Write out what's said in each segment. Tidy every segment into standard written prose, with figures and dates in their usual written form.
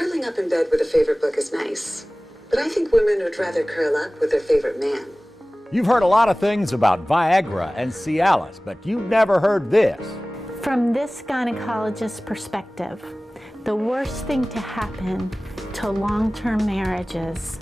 Curling up in bed with a favorite book is nice, but I think women would rather curl up with their favorite man. You've heard a lot of things about Viagra and Cialis, but you've never heard this. From this gynecologist's perspective, the worst thing to happen to long-term marriages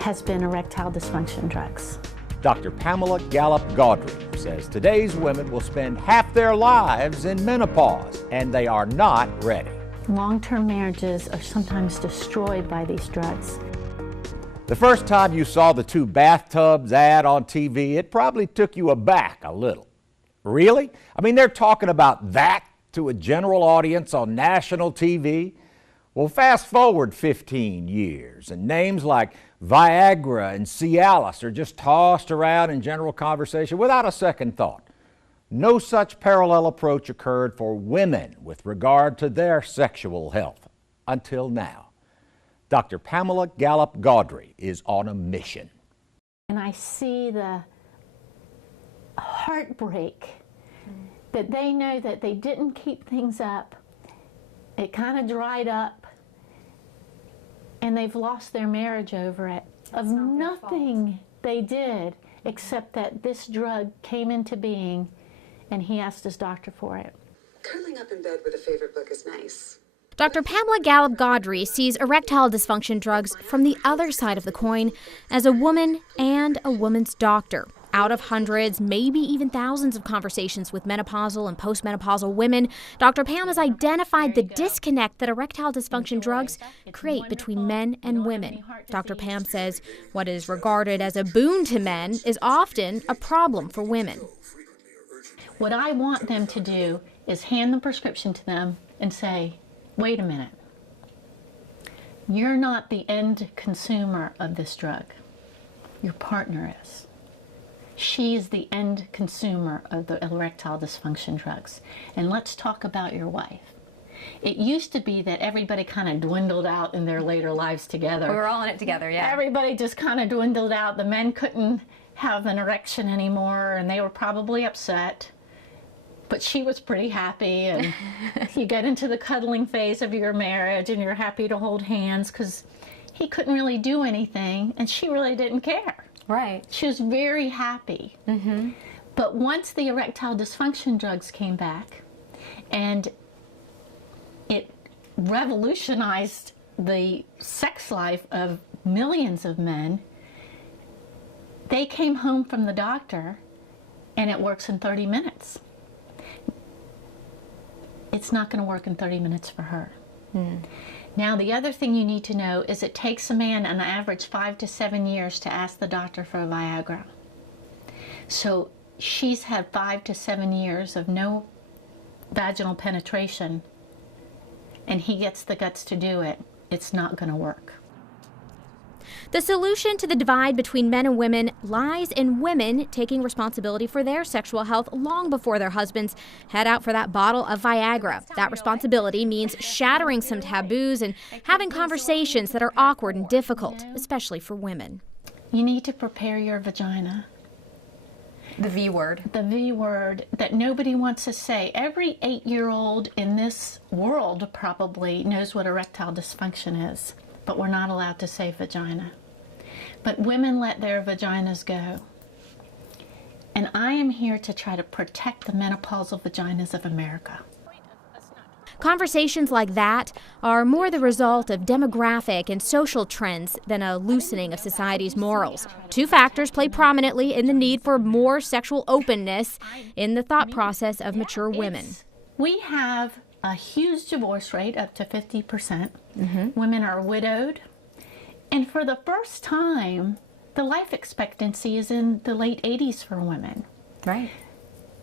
has been erectile dysfunction drugs. Dr. Pamela Gallup-Gaudry says today's women will spend half their lives in menopause, and they are not ready. Long-term marriages are sometimes destroyed by these drugs. The first time you saw the two bathtubs ad on TV, it probably took you aback a little. Really? I mean, they're talking about that to a general audience on national TV? Well, fast forward 15 years, and names like Viagra and Cialis are just tossed around in general conversation without a second thought. No such parallel approach occurred for women with regard to their sexual health until now. Dr. Pamela Gallup-Gaudry is on a mission. And I see the heartbreak that they know that they didn't keep things up. It kind of dried up, and they've lost their marriage over it. Of nothing they did except that this drug came into being, and he asked his doctor for it. Curling up in bed with a favorite book is nice. Dr. Pamela Gallup-Gaudry sees erectile dysfunction drugs from the other side of the coin as a woman and a woman's doctor. Out of hundreds, maybe even thousands of conversations with menopausal and postmenopausal women, Dr. Pam has identified the disconnect that erectile dysfunction drugs create between men and women. Dr. Pam says what is regarded as a boon to men is often a problem for women. What I want them to do is hand the prescription to them and say, wait a minute, you're not the end consumer of this drug. Your partner is. She is the end consumer of the erectile dysfunction drugs. And let's talk about your wife. It used to be that everybody kind of dwindled out in their later lives together. We were all in it together, yeah. Everybody just kind of dwindled out. The men couldn't have an erection anymore, and they were probably upset. But she was pretty happy, and you get into the cuddling phase of your marriage, and you're happy to hold hands because he couldn't really do anything, and she really didn't care. Right. She was very happy. Mm-hmm. But once the erectile dysfunction drugs came back, and it revolutionized the sex life of millions of men, they came home from the doctor, and it works in 30 minutes. It's not going to work in 30 minutes for her. Now, the other thing you need to know is it takes a man on average 5 to 7 years to ask the doctor for a Viagra. So she's had 5 to 7 years of no vaginal penetration, and he gets the guts to do it. It's not going to work. The solution to the divide between men and women lies in women taking responsibility for their sexual health long before their husbands head out for that bottle of Viagra. That responsibility means shattering some taboos and having conversations that are awkward and difficult, especially for women. You need to prepare your vagina. The V word. The V word that nobody wants to say. Every 8-year-old in this world probably knows what erectile dysfunction is, but we're not allowed to say vagina. But women let their vaginas go. And I am here to try to protect the menopausal vaginas of America. Conversations like that are more the result of demographic and social trends than a loosening of society's morals. Two factors play prominently in the need for more sexual openness in the thought process of mature women. We have a huge divorce rate, up to 50%. Mm-hmm. Women are widowed. And for the first time, the life expectancy is in the late 80s for women. Right.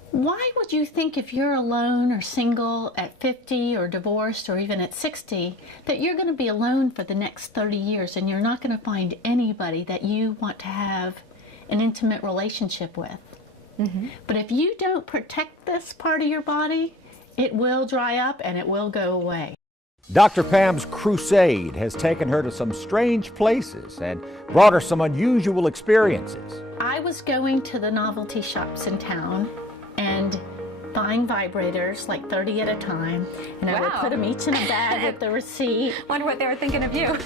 Why would you think if you're alone or single at 50 or divorced or even at 60 that you're going to be alone for the next 30 years and you're not going to find anybody that you want to have an intimate relationship with? Mm-hmm. But if you don't protect this part of your body, it will dry up and it will go away. Dr. Pam's crusade has taken her to some strange places and brought her some unusual experiences. I was going to the novelty shops in town, and buying vibrators, like 30 at a time, and I would Wow. put them each in a bag with the receipt. Wonder what they were thinking of you.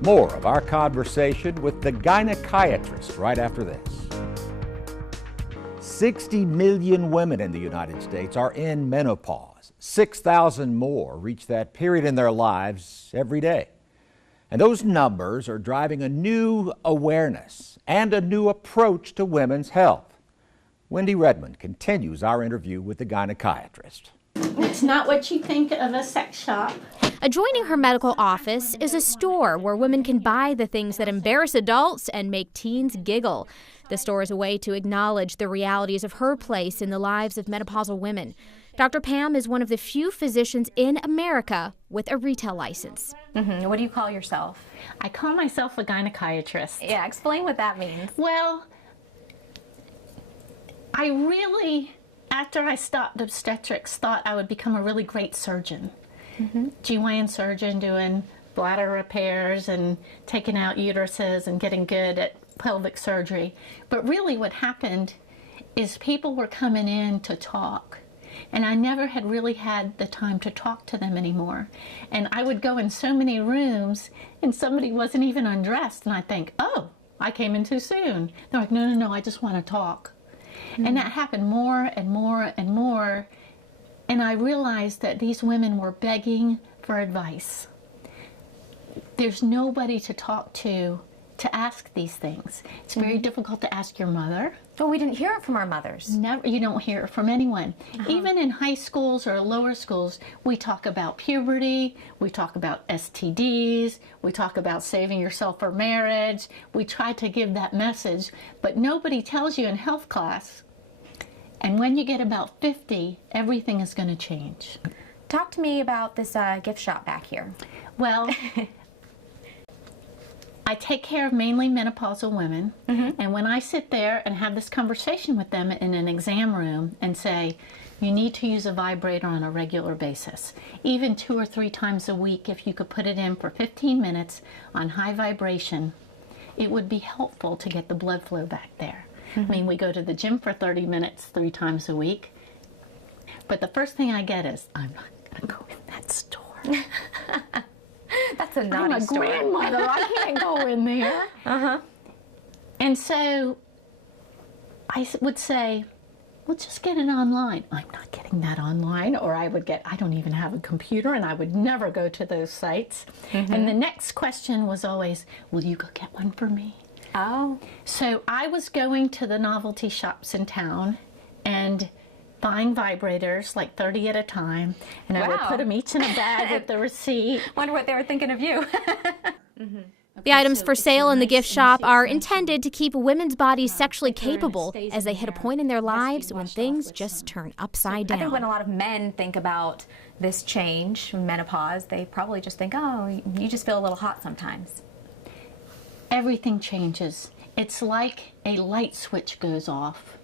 More of our conversation with the gynechiatrist right after this. 60 million women in the United States are in menopause. 6,000 more reach that period in their lives every day. And those numbers are driving a new awareness and a new approach to women's health. Wendy Redmond continues our interview with the gynechiatrist. It's not what you think of a sex shop. Adjoining her medical office is a store where women can buy the things that embarrass adults and make teens giggle. The store is a way to acknowledge the realities of her place in the lives of menopausal women. Dr. Pam is one of the few physicians in America with a retail license. What do you call yourself? I call myself a gynechiatrist. Yeah, explain what that means. Well, I really, after I stopped obstetrics, thought I would become a really great surgeon. GYN surgeon doing bladder repairs and taking out uteruses and getting good at pelvic surgery. But really what happened is people were coming in to talk, and I never had really had the time to talk to them anymore. And I would go in so many rooms and somebody wasn't even undressed, and I'd think, oh, I came in too soon. They're like, no, I just want to talk. And that happened more and more and more. And I realized that these women were begging for advice. There's nobody to talk to ask these things. It's very difficult to ask your mother. Well, we didn't hear it from our mothers. Never, you don't hear it from anyone. Even in high schools or lower schools, we talk about puberty, we talk about STDs, we talk about saving yourself for marriage. We try to give that message, but nobody tells you in health class. And when you get about 50, everything is going to change. Talk to me about this gift shop back here. Well, I take care of mainly menopausal women, and when I sit there and have this conversation with them in an exam room and say, you need to use a vibrator on a regular basis, even 2 or 3 times a week, if you could put it in for 15 minutes on high vibration, it would be helpful to get the blood flow back there. I mean, we go to the gym for 30 minutes 3 times a week, but the first thing I get is, I'm not going to go in that store. That's a naughty I'm a story. grandmother. I can't go in there. And so I would say, well, just get it online. I'm not getting that online. Or I would get, I don't even have a computer, and I would never go to those sites. And the next question was always, will you go get one for me? Oh. So I was going to the novelty shops in town and buying vibrators, like 30 at a time, and I would Wow. put them each in a bag with the receipt. Wonder what they were thinking of you. The items for sale in the gift shop are intended to keep women's bodies sexually capable as they hit a point in their lives when things just turn upside I think when a down. lot of men think about this change, menopause, they probably just think, oh, you just feel a little hot sometimes. Everything changes. It's like a light switch goes off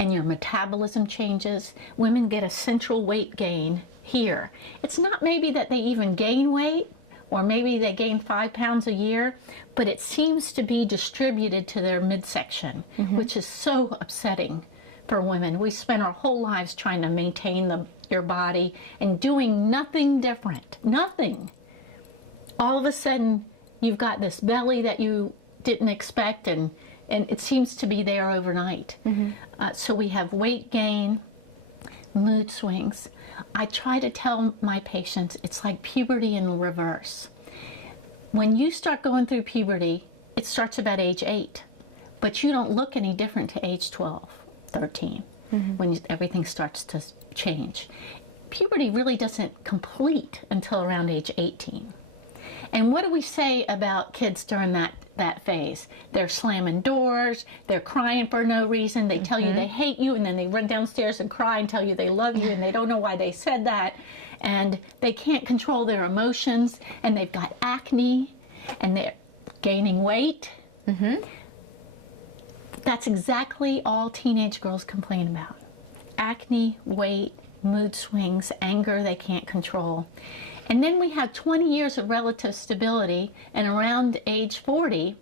and your metabolism changes. Women get a central weight gain here. It's not maybe that they even gain weight, or maybe they gain 5 pounds a year, but it seems to be distributed to their midsection, which is so upsetting for women. We spend our whole lives trying to maintain your body and doing nothing different. Nothing. All of a sudden, you've got this belly that you didn't expect, and it seems to be there overnight. So we have weight gain, mood swings. I try to tell my patients it's like puberty in reverse. When you start going through puberty, it starts about age 8, but you don't look any different to age 12, 13, when everything starts to change. Puberty really doesn't complete until around age 18. And what do we say about kids during that phase? They're slamming doors, they're crying for no reason, they tell you they hate you, and then they run downstairs and cry and tell you they love you, and they don't know why they said that, and they can't control their emotions, and they've got acne, and they're gaining weight. That's exactly all teenage girls complain about. Acne, weight, mood swings, anger they can't control. And then we have 20 years of relative stability, and around age 40,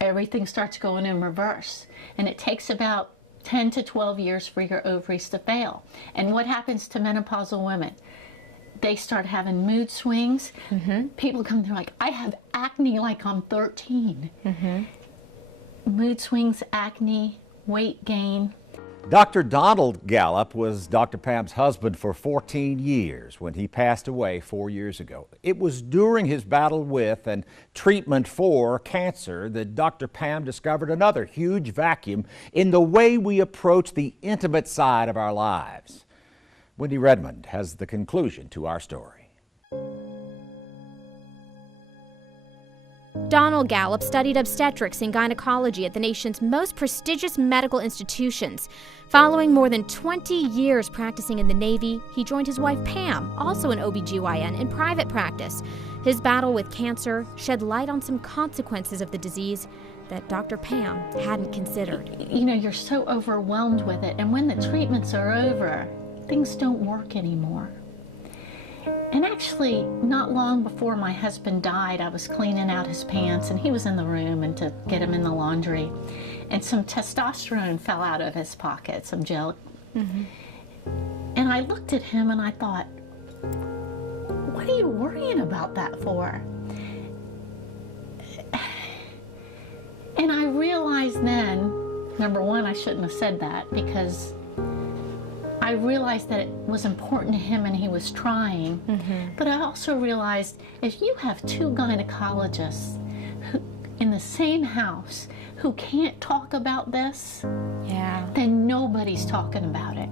everything starts going in reverse. And it takes about 10 to 12 years for your ovaries to fail. And what happens to menopausal women? They start having mood swings. People come through like, I have acne like I'm 13. Mood swings, acne, weight gain. Dr. Donald Gallup was Dr. Pam's husband for 14 years when he passed away 4 years ago. It was during his battle with and treatment for cancer that Dr. Pam discovered another huge vacuum in the way we approach the intimate side of our lives. Wendy Redmond has the conclusion to our story. Donald Gallup studied obstetrics and gynecology at the nation's most prestigious medical institutions. Following more than 20 years practicing in the Navy, he joined his wife Pam, also an OBGYN, in private practice. His battle with cancer shed light on some consequences of the disease that Dr. Pam hadn't considered. You know, you're so overwhelmed with it, and when the treatments are over, things don't work anymore. And actually, not long before my husband died, I was cleaning out his pants, and he was in the room and to get him in the laundry, and some testosterone fell out of his pocket, some gel. And I looked at him and I thought, what are you worrying about that for? And I realized then, number one, I shouldn't have said that, because I realized that it was important to him and he was trying. But I also realized if you have two gynecologists who, in the same house who can't talk about this, then nobody's talking about it.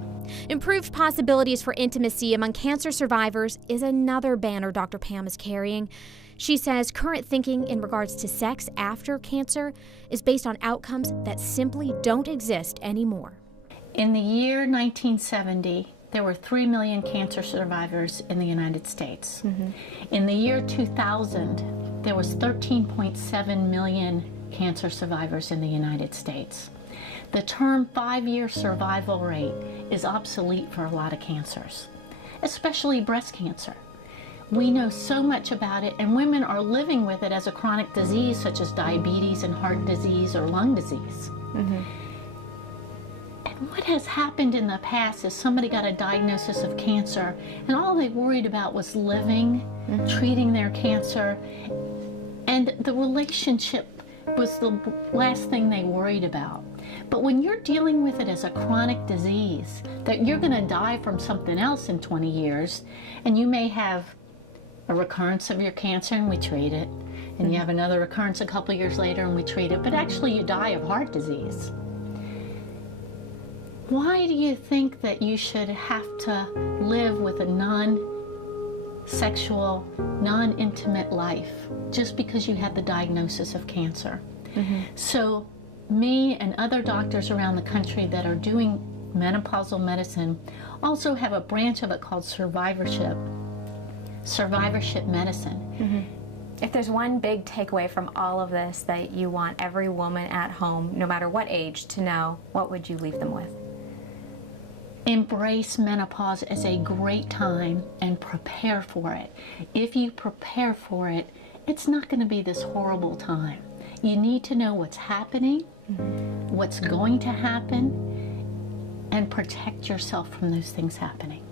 Improved possibilities for intimacy among cancer survivors is another banner Dr. Pam is carrying. She says current thinking in regards to sex after cancer is based on outcomes that simply don't exist anymore. In the year 1970, there were 3 million cancer survivors in the United States. In the year 2000, there was 13.7 million cancer survivors in the United States. The term 5-year survival rate is obsolete for a lot of cancers, especially breast cancer. We know so much about it, and women are living with it as a chronic disease such as diabetes and heart disease or lung disease. And what has happened in the past is somebody got a diagnosis of cancer, and all they worried about was living, treating their cancer, and the relationship was the last thing they worried about. But when you're dealing with it as a chronic disease, that you're going to die from something else in 20 years, and you may have a recurrence of your cancer and we treat it, and you have another recurrence a couple years later and we treat it, but actually you die of heart disease. Why do you think that you should have to live with a non-sexual, non-intimate life just because you had the diagnosis of cancer? So me and other doctors around the country that are doing menopausal medicine also have a branch of it called survivorship medicine. If there's one big takeaway from all of this that you want every woman at home, no matter what age, to know, what would you leave them with? Embrace menopause as a great time and prepare for it. If you prepare for it, it's not going to be this horrible time. You need to know what's happening, what's going to happen, and protect yourself from those things happening.